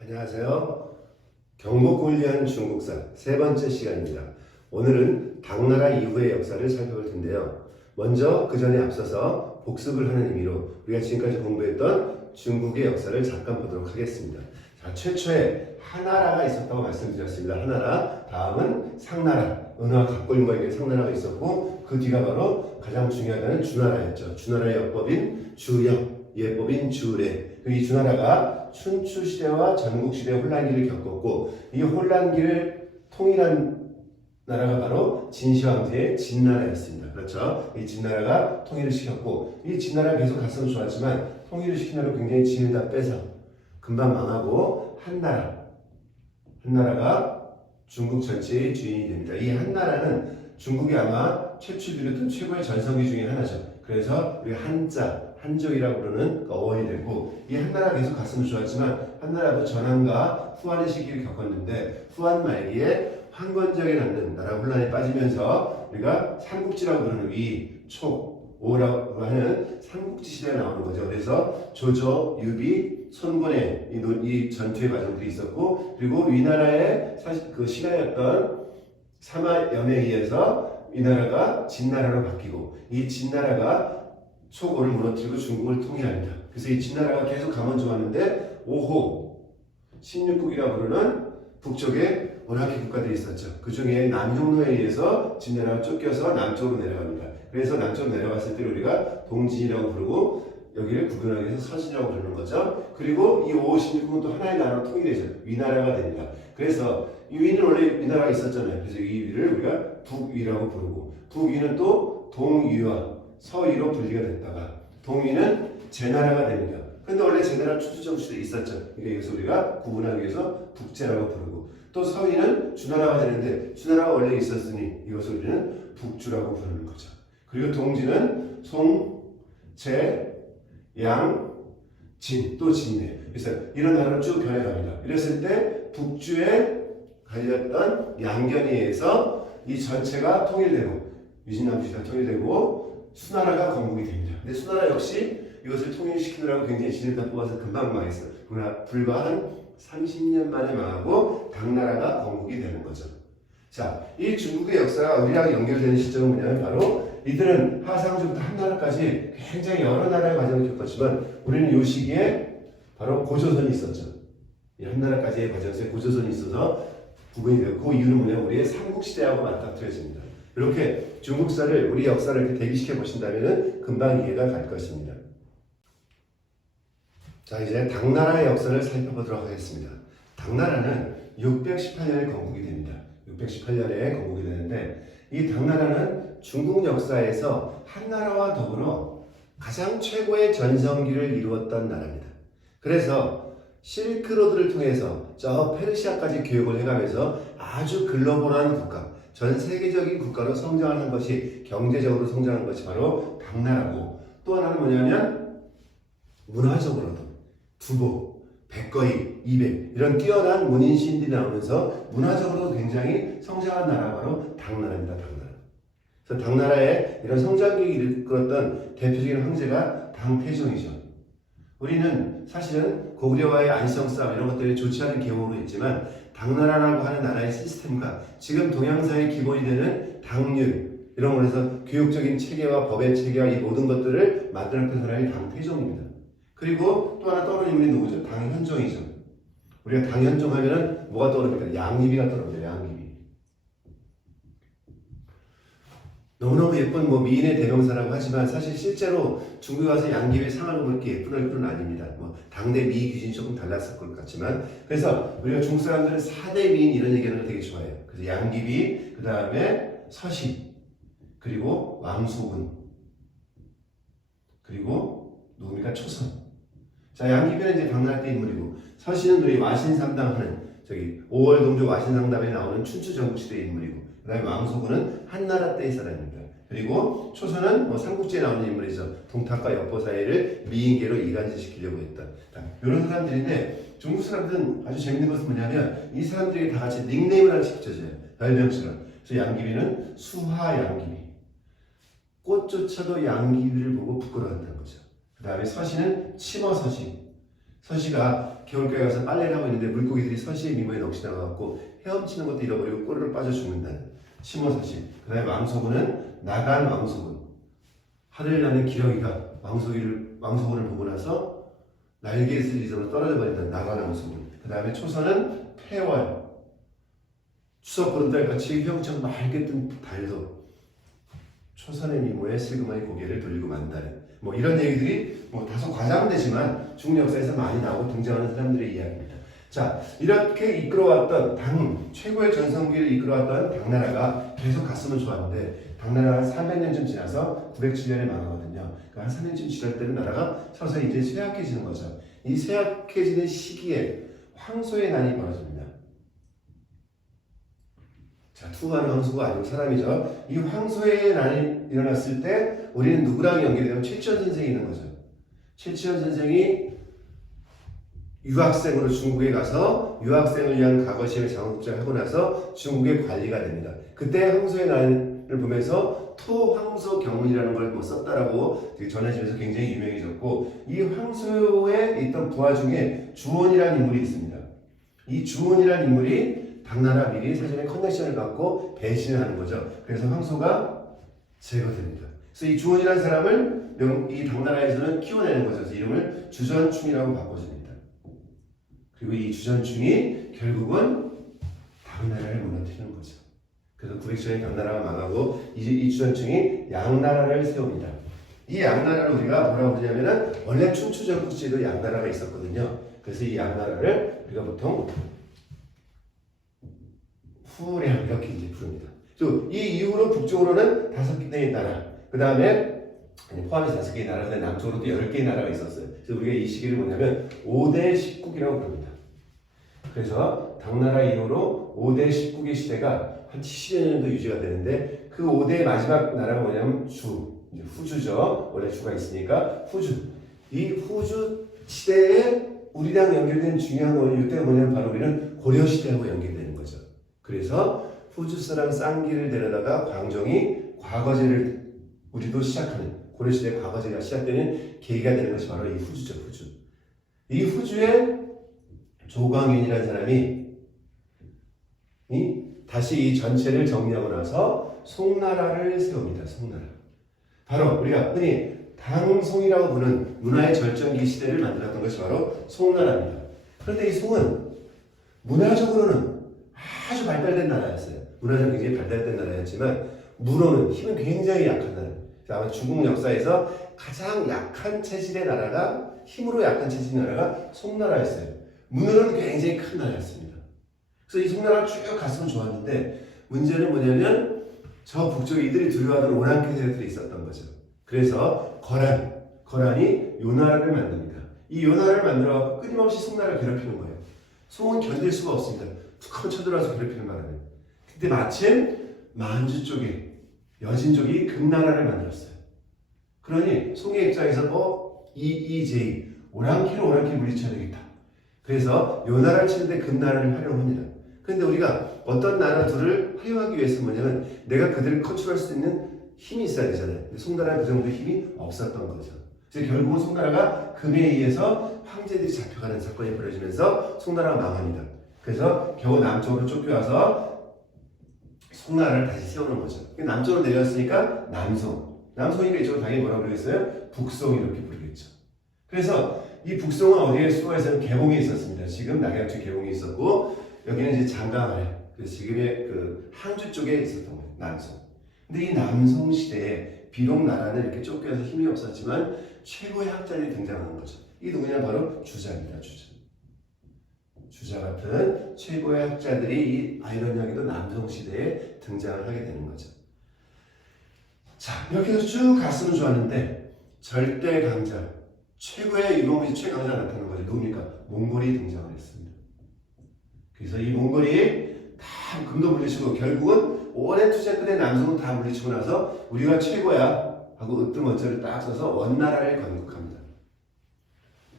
안녕하세요. 경복궁을 위한 중국사 세 번째 시간입니다. 오늘은 당나라 이후의 역사를 살펴볼 텐데요. 먼저 그 전에 앞서서 복습을 하는 의미로 우리가 지금까지 공부했던 중국의 역사를 잠깐 보도록 하겠습니다. 자, 최초에 하나라가 있었다고 말씀드렸습니다. 하나라, 다음은 상나라, 은화 각골목에게 상나라가 있었고 그 뒤가 바로 가장 중요하다는 주나라였죠. 주나라의 역법인 주역, 예법인 주례. 이 주나라가 춘추 시대와 전국 시대 혼란기를 겪었고 이 혼란기를 통일한 나라가 바로 진시황제의 진나라였습니다. 그렇죠? 이 진나라가 통일을 시켰고 이 진나라가 계속 갔으면 좋았지만 통일을 시키느라고 굉장히 진을 다 빼서 금방 망하고 한나라가 중국 전체의 주인이 됩니다. 이 한나라는 중국이 아마 최초에 비롯한 최고의 전성기 중에 하나죠. 그래서 우리 한족이라고 부르는 어원이 되고 이 한나라가 계속 갔으면 좋았지만 한나라도 전환과 후환의 시기를 겪었는데 후환 말기에 황건적에 남는 나라 혼란에 빠지면서 우리가 삼국지라고 부르는 위, 촉, 오라고 하는 삼국지 시대가 나오는 거죠. 그래서 조조, 유비, 손권의 이 전투의 과정들이 있었고 그리고 위나라의 사실 그 신하였던 사마염에 의해서 이 나라가 진나라로 바뀌고 이 진나라가 촉오를 무너뜨리고 중국을 통일합니다. 그래서 이 진나라가 계속 가면 좋았는데 5호 16국이라고 부르는 북쪽에 monarchy 국가들이 있었죠. 그 중에 남흉노에 의해서 진나라가 쫓겨서 남쪽으로 내려갑니다. 그래서 남쪽으로 내려갔을 때 우리가 동진이라고 부르고 여기를 구분하기 위해서 서진이라고 부르는 거죠. 그리고 이 5호 16국은 또 하나의 나라로 통일해서 위나라가 됩니다. 그래서 이 위는 원래 위나라가 있었잖아요. 그래서 이 위를 우리가 북위라고 부르고 북위는 또 동위와 서위로 분리가 됐다가 동위는 제나라가 됩니다. 근데 원래 제나라 추수정 시대에 있었죠. 그러니까 여기서 우리가 구분하기 위해서 북제라고 부르고 또 서위는 주나라가 되는데 주나라가 원래 있었으니 이것을 우리는 북주라고 부르는 거죠. 그리고 동지는 송, 제, 양, 진, 또 진이에요. 그래서 이런 나라로 쭉 변해갑니다. 이랬을 때 북주에 갈렸던 양견에 의해서 이 전체가 통일되고 위진남시가 통일되고 수나라가 건국이 됩니다. 근데 수나라 역시 이것을 통일시키느라고 굉장히 진을 다 뽑아서 금방 망했어요. 불과 한 30년 만에 망하고 당나라가 건국이 되는 거죠. 자, 이 중국의 역사가 우리랑 연결되는 시점은 뭐냐면 바로 이들은 하상조부터 한나라까지 굉장히 여러 나라의 과정을 겪었지만 우리는 이 시기에 바로 고조선이 있었죠. 이 한나라까지의 과정에서 고조선이 있어서 구분이 되고 그 이유는 뭐냐면 우리의 삼국시대하고 맞닥뜨려집니다. 이렇게 중국사를 우리 역사를 이렇게 대비시켜 보신다면 금방 이해가 갈 것입니다. 자, 이제 당나라의 역사를 살펴보도록 하겠습니다. 당나라는 618년에 건국이 됩니다. 618년에 건국이 되는데 이 당나라는 중국 역사에서 한나라와 더불어 가장 최고의 전성기를 이루었던 나라입니다. 그래서 실크로드를 통해서 저 페르시아까지 교육을 해가면서 아주 글로벌한 국가, 전 세계적인 국가로 성장한 것이 경제적으로 성장한 것이 바로 당나라고 또 하나는 뭐냐면 문화적으로도 두보, 백거이, 이백 이런 뛰어난 문인 시인들이 나오면서 문화적으로도 굉장히 성장한 나라가 바로 당나라입니다. 당나라. 그래서 당나라의 이런 성장기를 이끌었던 대표적인 황제가 당태종이죠. 우리는 사실은 고구려와의 안시성 싸움 이런 것들이 좋지 않은 기억으로 있지만 당나라라고 하는 나라의 시스템과 지금 동양사의 기본이 되는 당률 이런 거에서 교육적인 체계와 법의 체계와 이 모든 것들을 만들었던 사람이 당태종입니다. 그리고 또 하나 떠오르는 인물이 누구죠? 당현종이죠. 우리가 당현종 하면은 뭐가 떠오릅니까? 양귀비가 떠오릅니다. 양귀비. 너무너무 예쁜 미인의 대명사라고 하지만 사실 실제로 중국에 가서 양귀비의 상을 보면 이렇게 예쁜 얼굴은 아닙니다. 당대 미인 기준이 조금 달랐을 것 같지만 그래서 우리가 중국 사람들은 4대 미인 이런 얘기하는 걸 되게 좋아해요. 그래서 양귀비, 그 다음에 서시, 그리고 왕소군, 그리고 누굽니까? 초선. 자, 양귀비는 이제 당나라 때 인물이고 서시는 우리 와신상담하는 저기 5월 동조 와신상담에 나오는 춘추 전국시대 인물이고 그 다음에 왕소군은 한나라 때의 사람입니다. 그리고 초선은 삼국지에 나오는 인물이죠. 동탁과 여포 사이를 미인계로 이간질시키려고 했던 이런 사람들인데 중국 사람들은 아주 재밌는 것은 뭐냐면 이 사람들이 다 같이 닉네임을 하나씩 붙여줘요. 별명처럼. 그래서 양귀비는 수하양귀비. 꽃조차도 양귀비를 보고 부끄러워한다는 거죠. 그 다음에 서시는 치머서시. 서시가 겨울가에 가서 빨래를 하고 있는데 물고기들이 서시의 미모에 넋이 나가고 헤엄치는 것도 잃어버리고 꼬리로 빠져 죽는다는 심호서시. 그 다음에 왕소군은 나간 왕소군. 하늘 나는 기러기가 왕소군을 보고 나서 날개를 잊어버려 떨어져 버린다는 나간 왕소군. 그 다음에 초선은 폐월. 추석 보름달 같이 휘영청 맑게 뜬 달도 초선의 미모에 슬그머니 고개를 돌리고 만다는 뭐 이런 얘기들이 뭐 다소 과장되지만 중국 역사에서 많이 나오고 등장하는 사람들의 이야기입니다. 자, 이렇게 이끌어왔던 최고의 전성기를 이끌어왔던 당나라가 계속 갔으면 좋았는데 당나라가 300년쯤 지나서 907년에 망하거든요. 그러니까 한 3년쯤 지날 때는 나라가 서서히 이제 쇠약해지는 거죠. 이 쇠약해지는 시기에 황소의 난이 벌어집니다. 자, 투구하는 황소가 아니고 사람이죠. 이 황소의 난이 일어났을 때 우리는 누구랑 연결되면 최치원 선생이 있는 거죠. 최치원 선생이 유학생으로 중국에 가서 유학생을 위한 과거시를 장학국장을 하고 나서 중국의 관리가 됩니다. 그때 황소의 난을 보면서 토황소 경문이라는 걸 썼다라고 전해지면서 굉장히 유명해졌고 이 황소에 있던 부하 중에 주원이라는 인물이 있습니다. 이 주원이라는 인물이 당나라 미리 사전에 커넥션을 갖고 배신을 하는 거죠. 그래서 황소가 제거됩니다. 그래서 이 주원이라는 사람을 이 당나라에서는 키워내는 거죠. 그래서 이름을 주전충이라고 바꿔줍니다. 그리고 이 주전충이 결국은 당나라를 무너뜨리는 거죠. 그래서 907년에 당나라가 망하고 이 주전충이 양나라를 세웁니다. 이 양나라를 우리가 뭐라고 부르냐면은 원래 춘추전국시에도 양나라가 있었거든요. 그래서 이 양나라를 우리가 보통 후량 이렇게 이제 부릅니다. 또 이 이후로 북쪽으로는 5개의 나라, 그 다음에 포함해서 5개의 나라인데 남쪽으로 또 10개의 나라가 있었어요. 그래서 우리가 이 시기를 뭐냐면 5대 10국이라고 부릅니다. 그래서 당나라 이후로 5대 10국의 시대가 한 70여 년도 유지가 되는데 그 5대의 마지막 나라가 뭐냐면 후주죠. 원래 주가 있으니까 후주. 이 후주 시대에 우리랑 연결된 중요한 이유가 뭐냐면 바로 우리는 고려 시대하고 연결되는 거죠. 그래서 후주 사람 쌍기를 데려다가 광종이 과거제를 우리도 시작하는 고려시대 과거제가 시작되는 계기가 되는 것이 바로 이 후주죠. 후주. 이 후주에 조광윤이라는 사람이 다시 이 전체를 정리하고 나서 송나라를 세웁니다. 송나라. 바로 우리가 흔히 당송이라고 부르는 문화의 절정기 시대를 만들었던 것이 바로 송나라입니다. 그런데 이 송은 문화적으로는 아주 발달된 나라였어요. 문화적으로 굉장히 발달된 나라였지만 문호는 힘은 굉장히 약한 나라. 아마 중국 역사에서 가장 약한 체질의 나라가 힘으로 약한 체질의 나라가 송나라였어요. 문호는 굉장히 큰 나라였습니다. 그래서 이 송나라를 쭉 갔으면 좋았는데 문제는 뭐냐면 저 북쪽에 이들이 두려워하던 오랑캐 세력들이 있었던 거죠. 그래서 거란이 요나라를 만듭니다. 이 요나라를 만들어 끊임없이 송나라를 괴롭히는 거예요. 송은 견딜 수가 없습니다. 툭 하면 쳐들어와서 괴롭히는 바람에. 근데 마침 만주 쪽에 여진 쪽이 금나라를 만들었어요. 그러니 송의 입장에서 이제 오랑캐를 물리쳐야 되겠다. 그래서 요나라를 치는데 금나라를 활용합니다. 그런데 우리가 어떤 나라 둘을 활용하기 위해서 뭐냐면 내가 그들을 컨트롤할 수 있는 힘이 있어야 되잖아요. 근데 송나라는 그 정도 힘이 없었던 거죠. 그래서 결국은 송나라가 금에 의해서 황제들이 잡혀가는 사건이 벌어지면서 송나라가 망합니다. 그래서 겨우 남쪽으로 쫓겨와서 송나라를 다시 세우는 거죠. 남쪽으로 내려왔으니까 남송이니까 이쪽은 당연히 뭐라고 부르겠어요? 북송 이렇게 부르겠죠. 그래서 이 북송은 어디에 수도에서는 개봉이 있었습니다. 지금 낙양쪽 개봉이 있었고 여기는 이제 장가마을, 그래서 지금의 그 항주 쪽에 있었던 거예요. 남송. 근데 이 남송 시대에 비록 나라는 이렇게 쫓겨서 힘이 없었지만 최고의 학자들이 등장하는 거죠. 이 누구냐 바로 주자입니다. 주자 같은 최고의 학자들이 이 아이러니하게도 남송 시대에 등장을 하게 되는 거죠. 자, 이렇게 해서 쭉 갔으면 좋았는데 절대 강자, 최고의 유목민이 최강자가 나타나는 거죠. 누굽니까? 몽골이 등장을 했습니다. 그래서 이 몽골이 다 금도 물리치고 결국은 오랜 투자 끝에 남성은 다 물리치고 나서 우리가 최고야 하고 으뜸어쩌를 딱 써서 원나라를 건국합니다.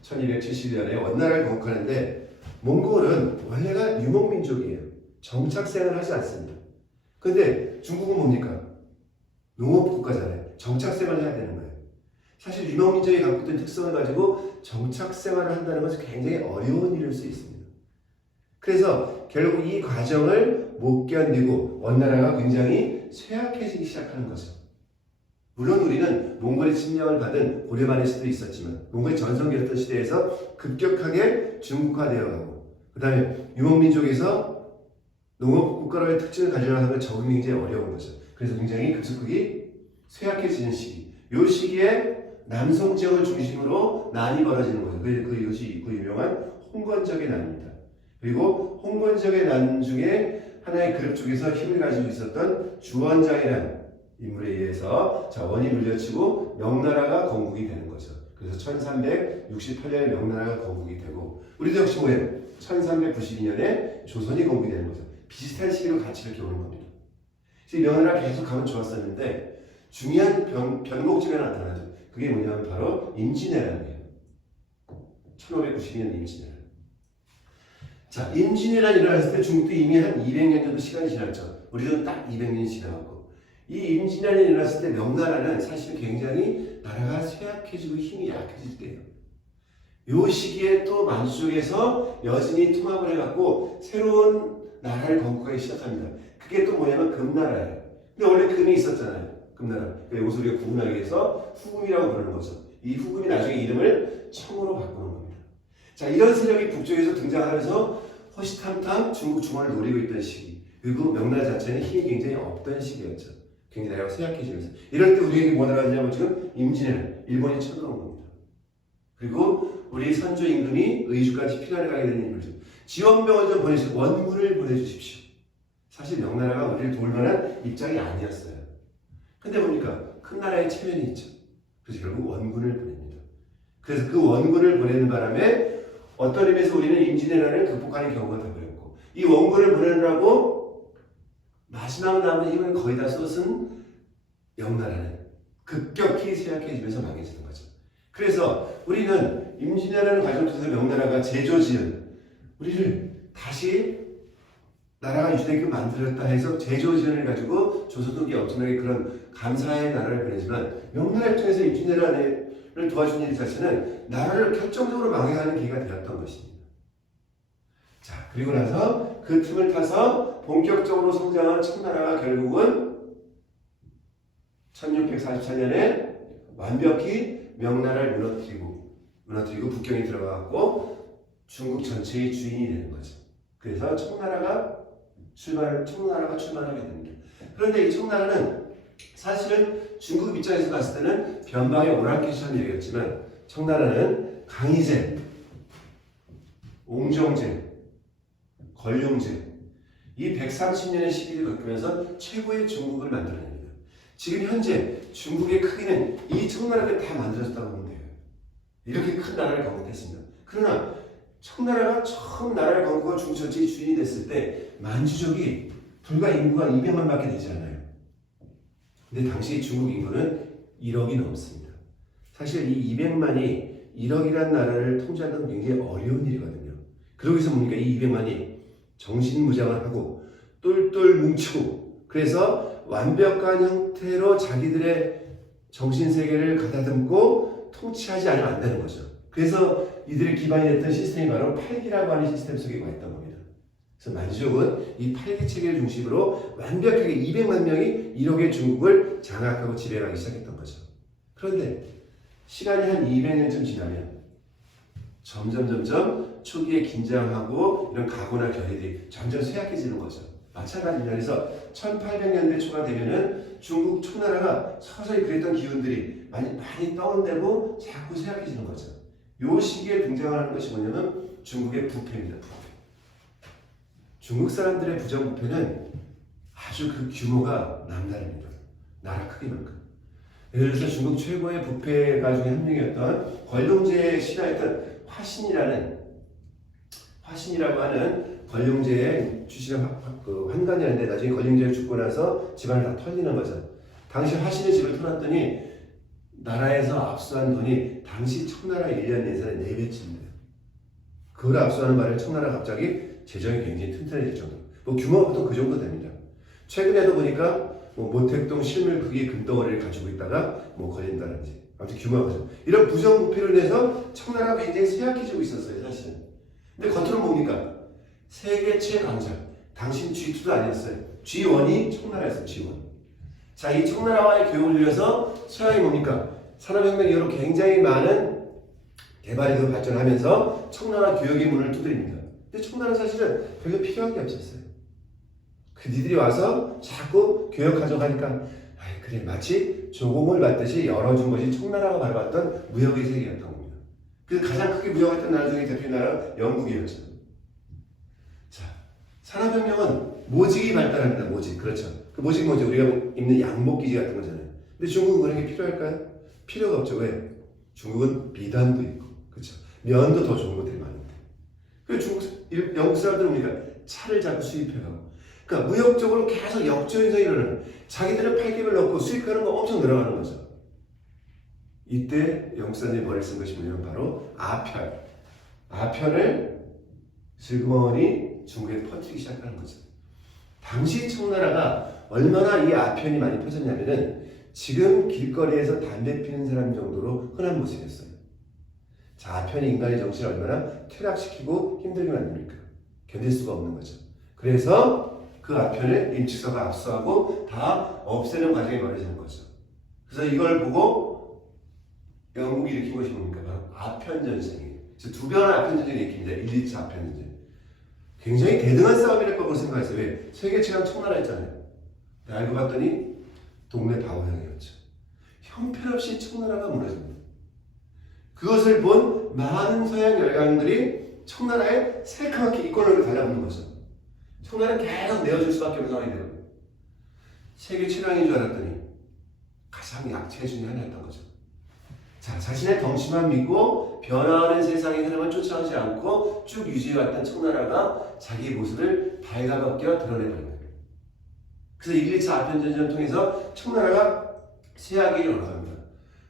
1270년에 원나라를 건국하는데 몽골은 원래가 유목민족이에요. 정착생을 하지 않습니다. 그런데 중국은 뭡니까? 농업국가잖아요. 정착생을 해야 되는 거예요. 사실 유목민족이 갖고 있던 특성을 가지고 정착 생활을 한다는 것은 굉장히 어려운 일일 수 있습니다. 그래서 결국 이 과정을 못 견디고 원나라가 굉장히 쇠약해지기 시작하는 거죠. 물론 우리는 몽골의 침략을 받은 고려만의 시대도 있었지만 몽골이 전성기였던 시대에서 급격하게 중국화되어 가고 그 다음에 유목민족에서 농업국가로의 특징을 가지려고 하는 건 적응이 굉장히 어려운 거죠. 그래서 굉장히 급속하게 쇠약해지는 시기. 이 시기에 남송 지역을 중심으로 난이 벌어지는 거죠. 그것이 그 유명한 홍건적의 난입니다. 그리고 홍건적의 난 중에 하나의 그룹 쪽에서 힘을 가지고 있었던 주원장이라는 인물에 의해서 원이 물려치고 명나라가 건국이 되는 거죠. 그래서 1368년에 명나라가 건국이 되고 우리도 역시 뭐예요? 1392년에 조선이 건국이 되는 거죠. 비슷한 시기로 같이 이렇게 오는 겁니다. 그래서 명나라가 계속 가면 좋았었는데 중요한 변곡점이 나타나죠. 그게 뭐냐면 바로 임진왜란이에요. 1592년 임진왜란. 자, 임진왜란이 일어났을 때 중국도 이미 한 200년 정도 시간이 지났죠. 우리도 딱 200년이 지나갔고 이 임진왜란이 일어났을 때 명나라는 사실 굉장히 나라가 쇠약해지고 힘이 약해질 때예요. 이 시기에 또 만주 쪽에서 여진이 통합을 해갖고 새로운 나라를 건국하기 시작합니다. 그게 또 뭐냐면 금나라예요. 근데 원래 금이 있었잖아요. 금나라. 여기서 우리가 구분하기 위해서 후금이라고 부르는 거죠. 이 후금이 나중에 이름을 청으로 바꾸는 겁니다. 자, 이런 세력이 북쪽에서 등장하면서 호시탐탐 중국 중원을 노리고 있던 시기. 그리고 명나라 자체는 힘이 굉장히 없던 시기였죠. 굉장히 나라가 쇠약해지면서. 이럴 때 우리에게 뭐 나가냐면 지금 임진왜란, 일본이 쳐들어온 겁니다. 그리고 우리 선조 임금이 의주까지 피난을 가게 되는 인물이죠. 지원병을 좀 보내주십시오. 원군을 보내주십시오. 사실 명나라가 우리를 도울 만한 입장이 아니었어요. 근데 보니까 큰 나라의 체면이 있죠. 그래서 결국 원군을 보냅니다. 그래서 그 원군을 보내는 바람에 어떤 의미에서 우리는 임진왜란을 극복하는 경우가 되어버렸고 이 원군을 보내느라고 마지막 남은 힘은 거의 다 쏟은 명나라는 급격히 쇠약해지면서 망해지는 거죠. 그래서 우리는 임진왜란을 과정 통해서 명나라가 제조지은 우리를 다시 나라가 유지되게 만들었다 해서 제조지은을 가지고 조선독이 엄청나게 그런 감사의 나라를 보내지만 명나라 입장에서 임진왜란을 도와준 일 자체는 나라를 결정적으로 망해가는 계기가 되었던 것입니다. 자, 그리고 나서 그 틈을 타서 본격적으로 성장한 청나라가 결국은 1644년에 완벽히 명나라를 무너뜨리고 북경에 들어가고 중국 전체의 주인이 되는 거죠. 그래서 청나라가 출발하게 됩니다. 그런데 이 청나라는 사실은 중국 입장에서 봤을 때는 변방의 오랑캐처럼 얘기했지만 청나라는 강희제, 옹정제, 걸륭제 이 130년의 시기를 겪으면서 최고의 중국을 만들어냅니다. 지금 현재 중국의 크기는 이 청나라가 다 만들어졌다고 보면 돼요. 이렇게 큰 나라를 건국했습니다. 그러나 청나라가 처음 나라를 건국하고 중국 전체의 주인이 됐을 때 만주족이 불과 인구가 200만 밖에 되지 않아요. 근데 당시 중국 인구는 1억이 넘습니다. 사실 이 200만이 1억이라는 나라를 통제하는 건 굉장히 어려운 일이거든요. 그러고서 보니까 이 200만이 정신무장을 하고 똘똘 뭉치고 그래서 완벽한 형태로 자기들의 정신세계를 가다듬고 통치하지 않으면 안 되는 거죠. 그래서 이들의 기반이 됐던 시스템이 바로 팔기라고 하는 시스템 속에 와 있던 겁니다. 그래서 만주족은 이 팔기 체계를 중심으로 완벽하게 200만 명이 1억의 중국을 장악하고 지배하기 시작했던 거죠. 그런데 시간이 한 200년쯤 지나면 점점 초기에 긴장하고 이런 각오나 결의들이 점점 쇠약해지는 거죠. 마찬가지입니다. 그래서 1800년대 초가 되면은 중국 청나라가 서서히 그랬던 기운들이 많이 다운되고 자꾸 쇠약해지는 거죠. 이 시기에 등장하는 것이 뭐냐면 중국의 부패입니다. 부패. 중국 사람들의 부정부패는 아주 그 규모가 남다릅니다. 나라 크기만큼. 예를 들어서 중국 최고의 부패가 중에 한 명이었던 걸륭제의 신하였던 화신이라고 하는 걸륭제의 주시가 환관이었는데 나중에 걸륭제를 죽고 나서 집안을 다 털리는 거죠. 당시 화신의 집을 털었더니 나라에서 압수한 돈이 당시 청나라 1년 예산의 4배쯤입니다. 그걸 압수하는 바람에 청나라가 갑자기 재정이 굉장히 튼튼해질 정도. 규모가 보통 그 정도 됩니다. 최근에도 보니까 모택동 실물 크기 금덩어리를 가지고 있다가 걸린다든지 아무튼 규모가 커져. 이런 부정부패로 인해서 청나라가 굉장히 쇠약해지고 있었어요, 사실은. 근데 겉으로 뭡니까? 세계 최강자. 당신 G2도 아니었어요. G1이 청나라였어요, G1. 자, 이 청나라와의 교육을 위해서 서양이 뭡니까? 산업혁명 이후로 굉장히 많은 개발이 발전하면서 청나라 교육의 문을 두드립니다. 근데 청나라는 사실은 별로 필요한 게 없었어요. 그 니들이 와서 자꾸 교육 가져가니까 그래 마치 조공을 받듯이 열어준 것이 청나라가 바라봤던 무역의 세계였던 겁니다. 그래서 가장 크게 무역했던 나라 중에 대표 나라가 영국이었죠. 자, 산업혁명은 모직이 발달합니다. 모직. 그렇죠. 그 모직이 뭐죠? 우리가 입는 양복기지 같은 거잖아요. 근데 중국은 그런 게 필요할까요? 필요가 없죠. 왜? 중국은 비단도 있고, 그렇죠. 면도 더 좋은 것들이 많은데. 그래서 영국 사람들은 우리가 차를 자꾸 수입해가고, 그러니까 무역적으로 계속 역전이 일어나는, 자기들은 팔김을 넣고 수입하는 거 엄청 늘어가는 거죠. 이때 영국 사람들이 머리를 쓴 것이 뭐냐면 바로 아편. 아편을 슬그머니 중국에 퍼뜨리기 시작하는 거죠. 당시 청나라가 얼마나 이 아편이 많이 퍼졌냐면은 지금 길거리에서 담배 피는 사람 정도로 흔한 모습이었어요. 자, 아편이 인간의 정신을 얼마나 퇴락시키고 힘들게 만듭니까? 견딜 수가 없는 거죠. 그래서 그 아편을 임치서가 압수하고 다 없애는 과정이 벌어지는 거죠. 그래서 이걸 보고 영국이 일으킨 것이 뭡니까? 바로 아편 전쟁이에요. 그래서 두 번의 아편 전쟁이 일으킵니다. 1, 2차 아편 전쟁. 굉장히 대등한 싸움이랄 거라고 생각했어요. 왜? 세계 최강 청나라였잖아요. 알고 봤더니 동네 바보형이었죠. 형편없이 청나라가 무너집니다. 그것을 본 많은 서양 열강들이 청나라에 새카맣게 이권을 달라붙는 거죠. 청나라는 계속 내어줄 수밖에 없는 상황이 되거든요. 세계 최강인 줄 알았더니 가장 약체 중에 하나였던 거죠. 자, 자신의 덩치만 믿고 변화하는 세상의 흐름을 쫓아오지 않고 쭉 유지해왔던 청나라가 자기 모습을 발가벗겨 드러내버린 거예요. 그래서 1, 2차 아편전쟁을 통해서 청나라가 쇠약이 일어납니다.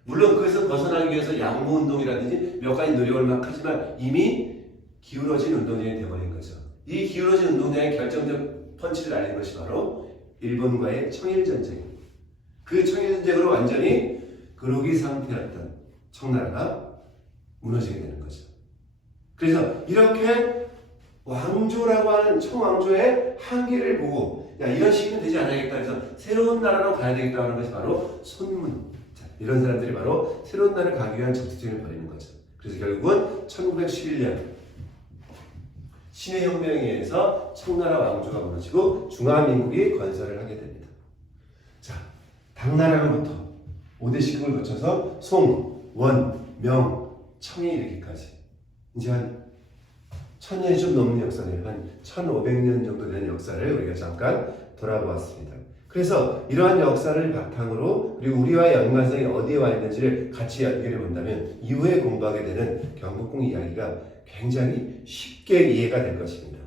물론 그것을 벗어나기 위해서 양모운동이라든지 몇 가지 노력을 막 하지만 이미 기울어진 운동장이 되어버린 거죠. 이 기울어진 운동장의 결정적 펀치를 날린 것이 바로 일본과의 청일전쟁입니다. 그 청일전쟁으로 완전히 그로기 상태였던 청나라가 무너지게 되는 거죠. 그래서 이렇게 왕조라고 하는 청왕조의 한계를 보고 야 이런 식이면 되지 않아야겠다 해서 새로운 나라로 가야 되겠다 하는 것이 바로 손문. 자, 이런 사람들이 바로 새로운 나라를 가기 위한 적극적을 벌이는 거죠. 그래서 결국은 1911년 신해혁명에 의해서 청나라 왕조가 무너지고 중화민국이 건설을 하게 됩니다. 자, 당나라로부터 5대 시국을 거쳐서 송, 원, 명, 청에 이르기까지 이제 한 1000년이 좀 넘는 역사네요. 한 1500년 정도 되는 역사를 우리가 잠깐 돌아보았습니다. 그래서 이러한 역사를 바탕으로 그리고 우리와의 연관성이 어디에 와 있는지를 같이 연결해 본다면 이후에 공부하게 되는 경복궁 이야기가 굉장히 쉽게 이해가 될 것입니다.